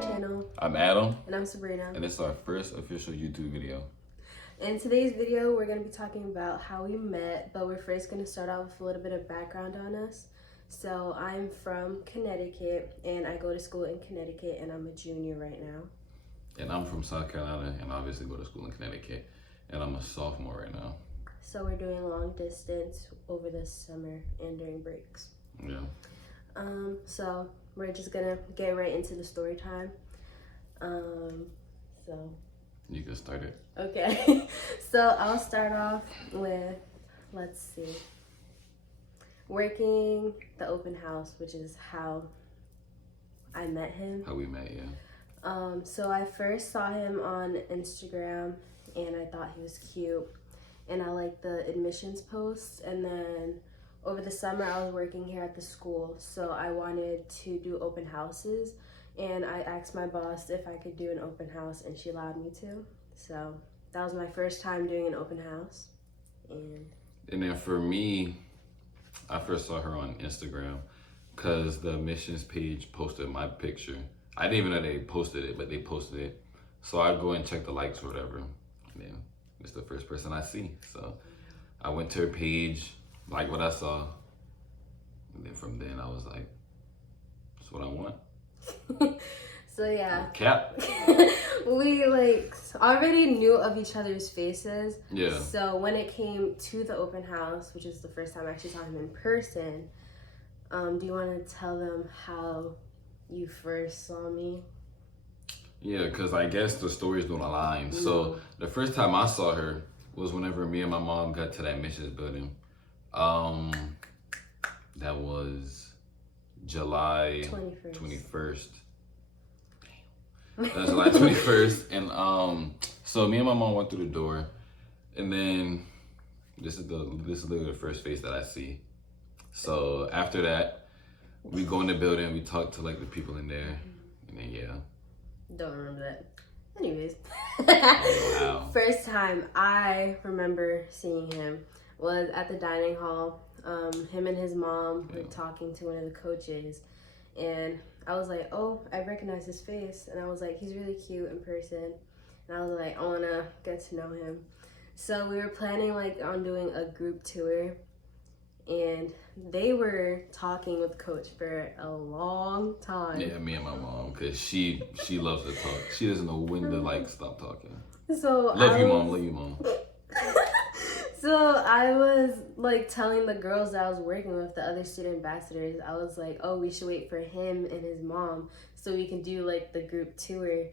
channel. I'm Adam. And I'm Sabrina. And this is our first official YouTube video. In today's video, we're going to be talking about how we met, but we're first going to start off with a little bit of background on us. So I'm from Connecticut, and I go to school in Connecticut, and I'm a junior right now. And I'm from South Carolina, and obviously go to school in Connecticut, and I'm a sophomore right now. So we're doing long distance over the summer and during breaks. Yeah. So we're just gonna get right into the story time. You can start it. Okay. So I'll start off with, let's see, working the open house, which is how I met him. How we met, yeah. So I first saw him on Instagram, and I thought he was cute, and I liked the admissions posts. And then over the summer, I was working here at the school, so I wanted to do open houses, and I asked my boss if I could do an open house, and she allowed me to. So that was my first time doing an open house. And then for me, I first saw her on Instagram because the admissions page posted my picture. I didn't even know they posted it, but they posted it. So I go and check the likes or whatever, and then it's the first person I see. So I went to her page, like what I saw, and then from then I was like, that's what I want. So yeah, Cap. we like already knew of each other's faces. Yeah. So when it came to the open house, which is the first time I actually saw him in person, do you want to tell them how you first saw me? Yeah, because I guess the stories don't align. Mm-hmm. So the first time I saw her was whenever me and my mom got to that admissions building. That was July 21st. That was July 21st. And so me and my mom went through the door, and then this is literally the first face that I see. So after that, we go in the building, we talk to like the people in there, and then yeah. Don't remember that. Anyways. Oh, wow. First time I remember seeing him was at the dining hall. Him and his mom were talking to one of the coaches, and I was like, oh, I recognize his face. And I was like, he's really cute in person. And I was like, I want to get to know him. So we were planning like on doing a group tour, and they were talking with Coach for a long time. Yeah, me and my mom, because she loves to talk. She doesn't know when to like stop talking. So love you, mom. So I was like telling the girls that I was working with, the other student ambassadors, I was like, oh, we should wait for him and his mom so we can do like the group tour.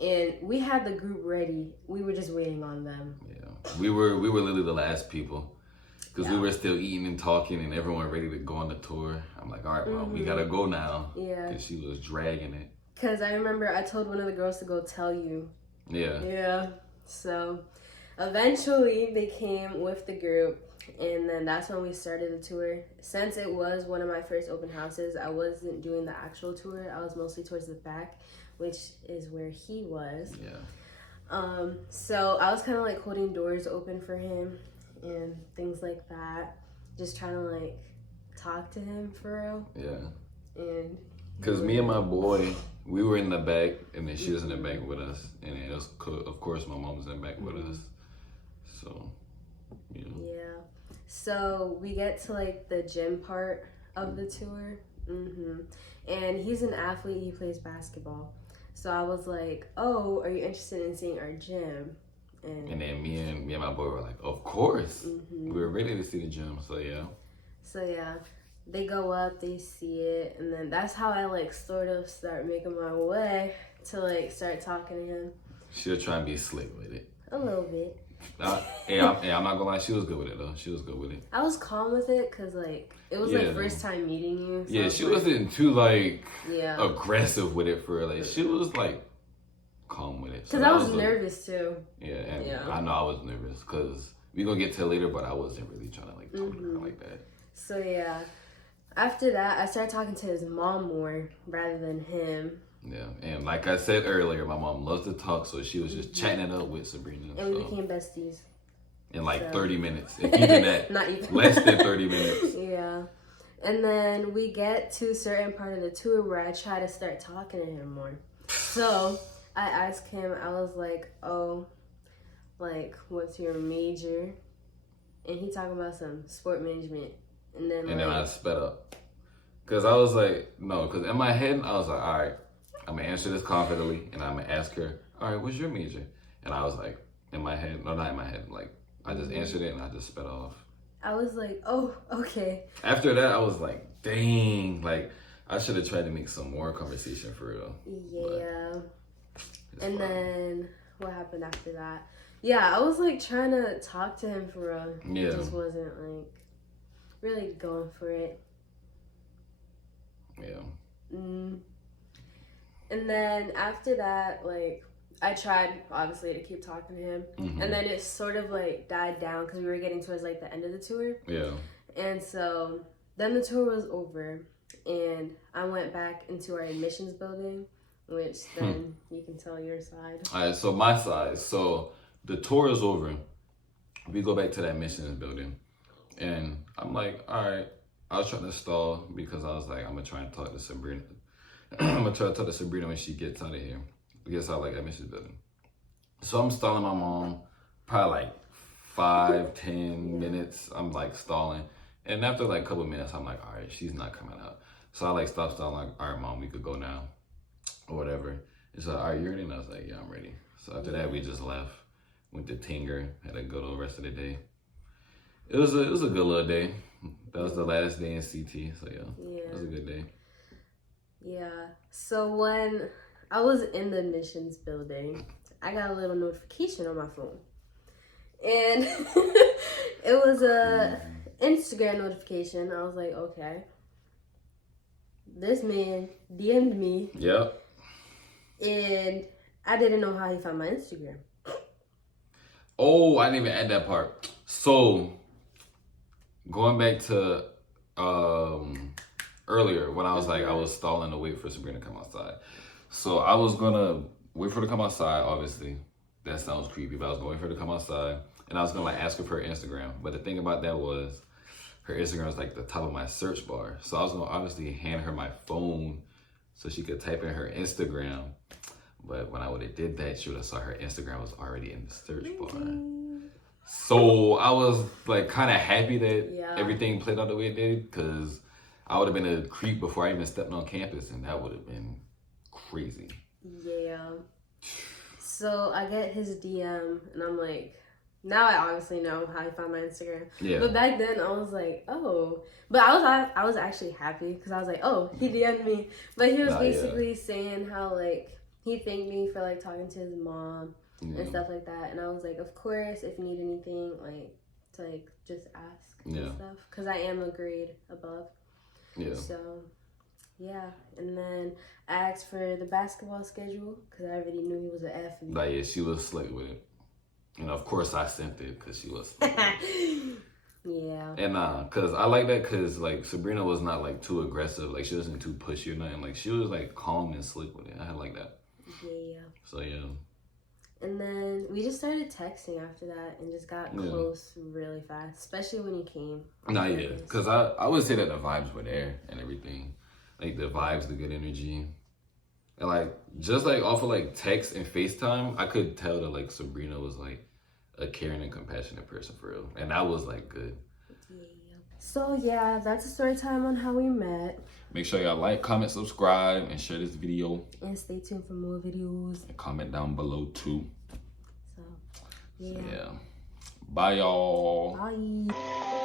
And we had the group ready. We were just waiting on them. Yeah, we were literally the last people. Because we were still eating and talking, and everyone ready to go on the tour. I'm like, all right, Mom, we gotta go now. Yeah. Because she was dragging it. Because I remember I told one of the girls to go tell you. Yeah. Yeah. So eventually they came with the group, and then that's when we started the tour. Since it was one of my first open houses, I wasn't doing the actual tour. I was mostly towards the back, which is where he was. Yeah. So I was kind of like holding doors open for him and things like that, just trying to like talk to him for real. Yeah. And because me and my boy, we were in the back, and then she was in the back with us, and then it was, of course my mom was in the back with us. So yeah. So we get to like the gym part of the tour, and he's an athlete. He plays basketball. So I was like, oh, are you interested in seeing our gym? And then me and my boy were like, of course. We were ready to see the gym, so yeah. They go up, they see it, and then that's how I like sort of start making my way to like start talking to him. She'll try and be slick with it. A little bit. I'm not gonna lie, she was good with it though. She was good with it. I was calm with it because like it was like first time meeting you. So yeah, she wasn't too like aggressive with it for like she was like calm with it. Because I was nervous too. Yeah, I know I was nervous because we're gonna get to it later, but I wasn't really trying to like talk to her like that. So yeah, after that I started talking to his mom more rather than him. Yeah, and like I said earlier, my mom loves to talk, so she was just chatting it up with Sabrina. And we became besties. In like 30 minutes, if even that. Not even. Less than 30 minutes. Yeah. And then we get to a certain part of the tour where I try to start talking to him more. So I asked him, I was like, oh, like, what's your major? And he talking about some sport management. And then I sped up. Because I was like, no, because in my head, I was like, all right, I'm going to answer this confidently. And I'm going to ask her, all right, what's your major? And I was like, in my head, no, not in my head. Like, I just answered it and I just sped off. I was like, oh, okay. After that, I was like, dang, like, I should have tried to make some more conversation for real. Yeah. And then what happened after that? Yeah, I was like trying to talk to him for real. Yeah. He just wasn't like really going for it. Yeah. And then after that, like, I tried obviously to keep talking to him, and then it sort of like died down because we were getting towards like the end of the tour. Yeah. And so then the tour was over, and I went back into our admissions building, which then you can tell your side. All right, so my side. So the tour is over. We go back to that admissions building, and I'm like, all right. I was trying to stall because I was like, I'm gonna try and talk to Sabrina. I'm gonna try to talk to Sabrina when she gets out of here. Gets out like admissions building. So I'm stalling my mom, probably like 5-10 minutes. I'm like stalling, and after like a couple of minutes, I'm like, all right, she's not coming out. So I like stop stalling. Like, all right, mom, we could go now, or whatever. It's like, all right, you ready? And I was like, yeah, I'm ready. So after that, we just left. Went to Tinger. Had a good old rest of the day. It was a good little day. That was the last day in CT. So yeah, it was a good day. Yeah. So when I was in the admissions building, I got a little notification on my phone. And it was a Instagram notification. I was like, okay. This man DM'd me. Yep. And I didn't know how he found my Instagram. Oh, I didn't even add that part. So, going back to earlier when I was like, I was stalling to wait for Sabrina to come outside. So I was gonna wait for her to come outside, obviously. That sounds creepy, but I was going to wait for her to come outside. And I was gonna like ask her for her Instagram. But the thing about that was her Instagram was like the top of my search bar. So I was gonna obviously hand her my phone so she could type in her Instagram. But when I would have did that, she would have saw her Instagram was already in the search bar. So I was like kind of happy that everything played out the way it did, because I would have been a creep before I even stepped on campus, and that would have been crazy. Yeah. So I get his DM, and I'm like, now I obviously know how he found my Instagram. Yeah. But back then I was like, oh. But I was actually happy because I was like, oh, he DM'd me. But he was basically saying how like he thanked me for like talking to his mom and stuff like that. And I was like, of course, if you need anything, like to like just ask and stuff, because I am a grade above. Yeah. So yeah, and then I asked for the basketball schedule because I already knew he was an athlete. Like, yeah, she was slick with it. And of course I sent it because she was slick with it. Yeah. And because I like that because like Sabrina was not like too aggressive. Like she wasn't too pushy or nothing. Like she was like calm and slick with it. I like that. Yeah. So yeah. And then we just started texting after that and just got close really fast, especially when he came. Because I would say that the vibes were there and everything. Like the vibes, the good energy. And like, just like off of like text and FaceTime, I could tell that like Sabrina was like a caring and compassionate person for real. And that was like good. Yeah. So yeah, that's a story time on how we met. Make sure y'all like, comment, subscribe, and share this video. And stay tuned for more videos. And comment down below too. So, yeah. Bye, y'all. Bye.